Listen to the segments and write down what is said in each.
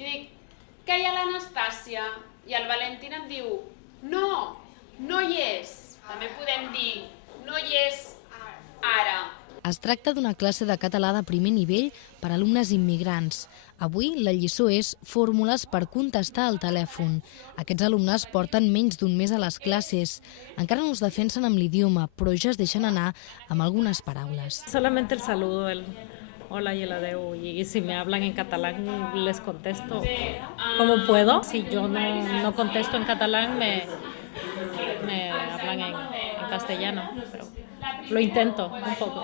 I dic, que hi ha l'Anastàcia? I el Valentín em diu, no, no hi és. També podem dir, no hi és ara. Es tracta d'una classe de català de primer nivell per a alumnes immigrants. Avui la lliçó és fórmules per contestar al telèfon. Aquests alumnes porten menys d'un mes a les classes. Encara no es defensen amb l'idioma, però ja es deixen anar amb algunes paraules. Solamente el saludo, el hola y el adeu. Y si me hablan en catalán, les contesto como puedo. Si yo no contesto en catalán, me hablan en castellano. Pero lo intento un poco.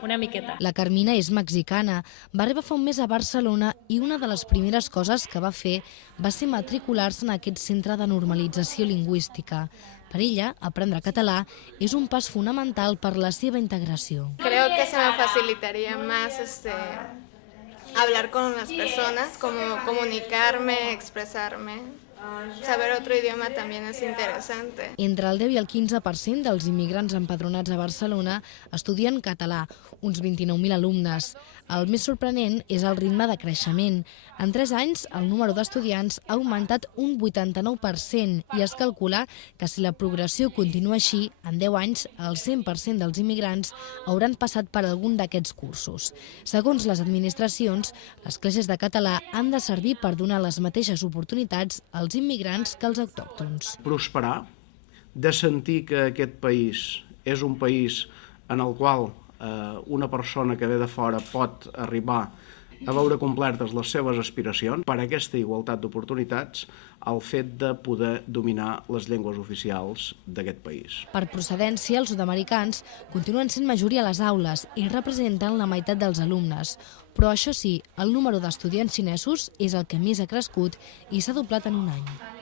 Una miqueta. La Carmina és mexicana, va arribar fa un mes a Barcelona i una de les primeres coses que va fer va ser matricular-se en aquest centre de normalització lingüística. Per ella, aprendre català és un pas fonamental per la seva integració. Creo que se me facilitaría más hablar con las personas, como comunicarme, expresarme. Saber otro idioma también es interesante. Entre el 10 i el 15% dels immigrants empadronats a Barcelona estudien català, uns 29.000 alumnes. El més sorprenent és el ritme de creixement. En 3 anys, el número d'estudiants ha augmentat un 89% i es calcula que si la progressió continua així, en 10 anys, el 100% dels immigrants hauran passat per algun d'aquests cursos. Segons les administracions, les classes de català han de servir per donar les mateixes oportunitats als immigrants que als autòctons. Prosperar, de sentir que aquest país és un país en el qual una persona que ve de fora pot arribar a veure complertes les seves aspiracions. Per aquesta igualtat d'oportunitats, el fet de poder dominar les llengües oficials d'aquest país. Per procedència, els sud-americans continuen sent majoria a les aules i representen la meitat dels alumnes. Però això sí, el número d'estudiants xinesos és el que més ha crescut i s'ha doblat en un any.